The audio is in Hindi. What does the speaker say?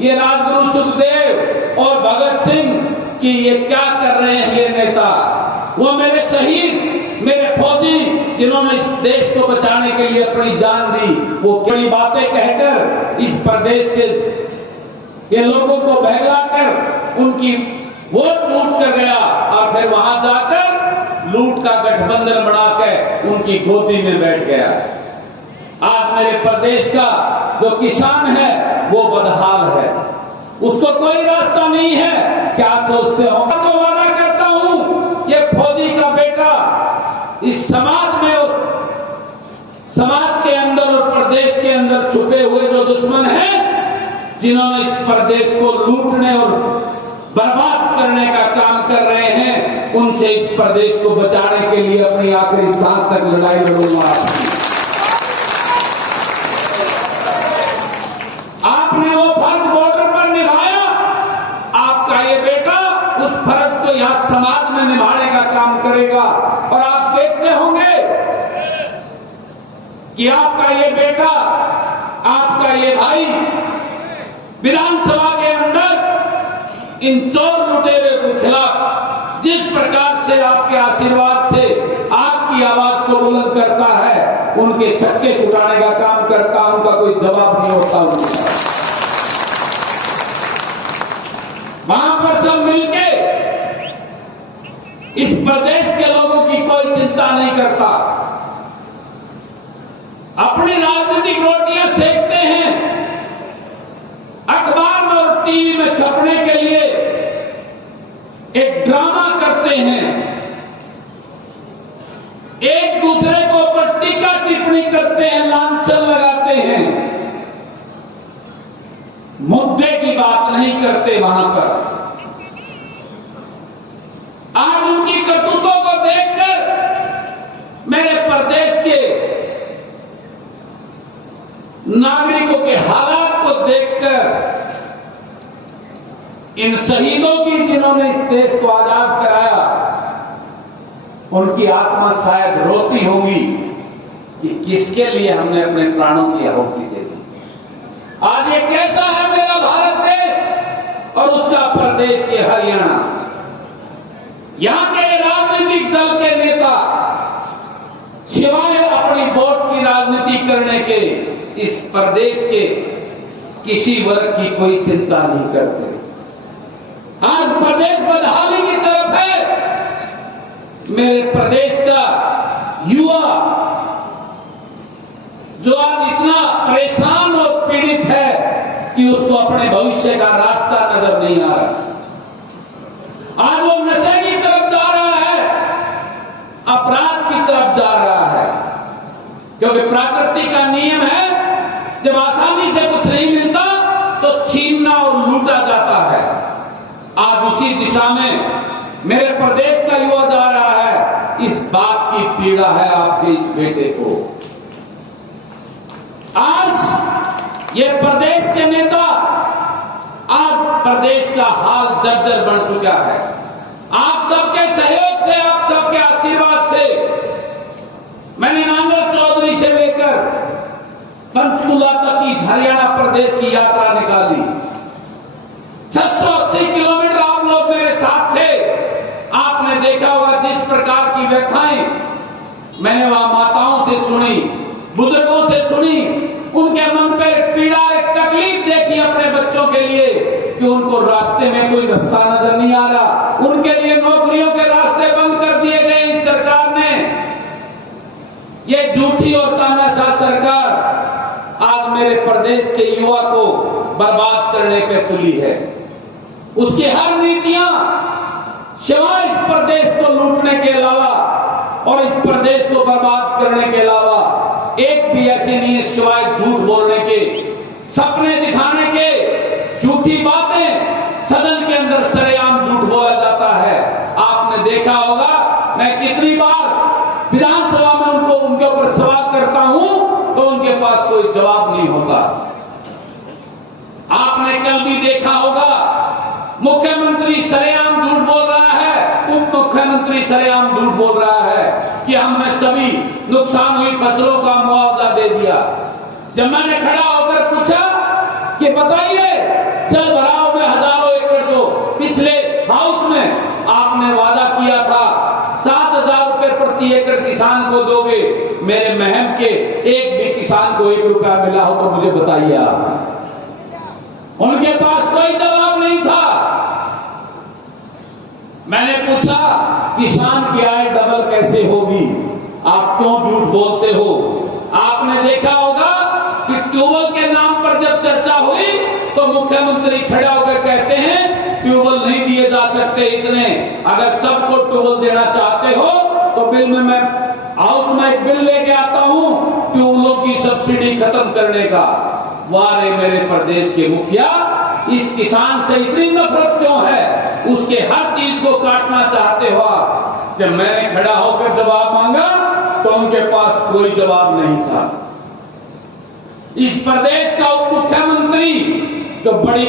ये राजगुरु सुखदेव और भगत सिंह कि ये क्या कर रहे हैं ये नेता। वो मेरे शहीद, मेरे फौजी जिन्होंने इस देश को बचाने के लिए अपनी जान दी, वो कई बातें कहकर इस प्रदेश से ये लोगों को बहलाकर उनकी वोट लूट कर गया और फिर वहां जाकर लूट का गठबंधन बनाकर उनकी गोदी में बैठ गया। आज मेरे प्रदेश का जो किसान है वो बदहाल है, उसको कोई रास्ता नहीं है। क्या सोचते हो? तो वादा करता हूं ये फौजी का बेटा इस समाज में और समाज के अंदर और प्रदेश के अंदर छुपे हुए जो दुश्मन हैं जिन्होंने इस प्रदेश को लूटने और बर्बाद करने का काम कर रहे हैं, उनसे इस प्रदेश को बचाने के लिए अपनी आखिरी सांस तक लड़ाई लड़ूंगा। आपने वो फर्ज बॉर्डर पर निभाया, आपका ये बेटा उस फर्ज को यहां समाज में निभाने का काम करेगा। और आप देखते होंगे कि आपका ये बेटा, आपका ये भाई विधानसभा के अंदर इन चोर लुटेरे के खिलाफ जिस प्रकार से आपके आशीर्वाद से आपकी आवाज को बुलंद करता है, उनके छक्के छुटाने का काम करता, उनका कोई जवाब नहीं होता उनका। वहां पर सब मिलके इस प्रदेश के लोगों की कोई चिंता नहीं करता, अपनी राजनीतिक रोटियां सेकते हैं, अखबार में और टीवी में छपने के लिए एक ड्रामा करते हैं, एक दूसरे को ऊपर टीका टिप्पणी करते हैं, लांछन लगाते हैं, मुद्दे की बात नहीं करते वहां पर। आज उनकी करतूतों को देखकर मेरे प्रदेश के नागरिकों के हालात को देखकर इन शहीदों की जिन्होंने इस देश को आजाद कराया, उनकी आत्मा शायद रोती होगी कि किसके लिए हमने अपने प्राणों की आहुति दे दी। आज ये कैसा है मेरा भारत देश और उसका प्रदेश ये हरियाणा। यहां के राजनीतिक दल के नेता सिवाय अपनी वोट की राजनीति करने के इस प्रदेश के किसी वर्ग की कोई चिंता नहीं करते। आज प्रदेश बदहाली की तरफ है। मेरे प्रदेश का युवा जो आज इतना परेशान और पीड़ित है कि उसको अपने भविष्य का रास्ता नजर नहीं आ रहा। आज वो नशे की तरफ जा रहा है, अपराध की तरफ जा रहा है, क्योंकि प्रकृति का नियम है जब आसानी से कुछ नहीं मिलता तो छीनना और लूटा जाता है। आज उसी दिशा में मेरे प्रदेश का युवा जा रहा है। इस बात की पीड़ा है आपके इस बेटे को। आज ये प्रदेश के नेता, आज प्रदेश का हाल जर्जर बन चुका है। आप सबके सहयोग से, आप सबके आशीर्वाद से मैंने नांगल चौधरी से लेकर पंचकुला तक की हरियाणा प्रदेश की यात्रा निकाली। 680 किलोमीटर आप लोग मेरे साथ थे। आपने देखा होगा जिस प्रकार की व्यथाएं मैंने वहां माताओं से सुनी, बुजुर्गों से सुनी, उनके मन पर पीड़ा, एक तकलीफ देखी अपने बच्चों के लिए कि उनको रास्ते में कोई रास्ता नजर नहीं आ रहा, उनके लिए नौकरियों के रास्ते बंद कर दिए गए इस सरकार ने। ये झूठी और तानाशाह सरकार आज मेरे प्रदेश के युवा को बर्बाद करने पे तुली है। उसकी हर नीतियां सिवाय इस प्रदेश को लूटने के अलावा और इस प्रदेश को बर्बाद करने के अलावा एक भी ऐसी नहीं है, सिवाय झूठ बोलने के, सपने दिखाने के, झूठी बातें सदन के अंदर सरेआम झूठ बोला जाता है। आपने देखा होगा मैं कितनी बार विधानसभा में उनके ऊपर सवाल करता हूं तो उनके पास कोई जवाब नहीं होता। आपने कल भी देखा होगा मुख्यमंत्री सरेआम झूठ बोल रहा है, उप मुख्यमंत्री सरेआम झूठ बोल रहा है कि हमने सभी नुकसान हुई फसलों का मुआवजा दे दिया। जब मैंने खड़ा होकर पूछा कि बताइए जल भराव में हजारों एकड़ जो पिछले हाउस में आपने वादा किया था 7,000 रुपए प्रति एकड़ किसान को दोगे, मेरे महम के एक भी किसान को 1 रुपया मिला हो तो मुझे बताइए आप। उनके पास कोई जवाब नहीं था। मैंने पूछा किसान की आय डबल कैसे होगी, आप क्यों झूठ बोलते हो? आपने देखा होगा कि ट्यूबवेल के नाम पर जब चर्चा हुई तो मुख्यमंत्री खड़े होकर कहते हैं ट्यूबवेल नहीं दिए जा सकते इतने, अगर सबको ट्यूबवेल देना चाहते हो तो बिल में मैं हाउस में एक बिल लेके आता हूं ट्यूबवेलों की सब्सिडी खत्म करने का। वारे मेरे प्रदेश के मुखिया, इस किसान से इतनी नफरत क्यों है? उसके हर चीज को काटना चाहते हो आप। जब मैंने खड़ा होकर जवाब मांगा तो उनके पास कोई जवाब नहीं था। इस प्रदेश का उप मुख्यमंत्री जो बड़ी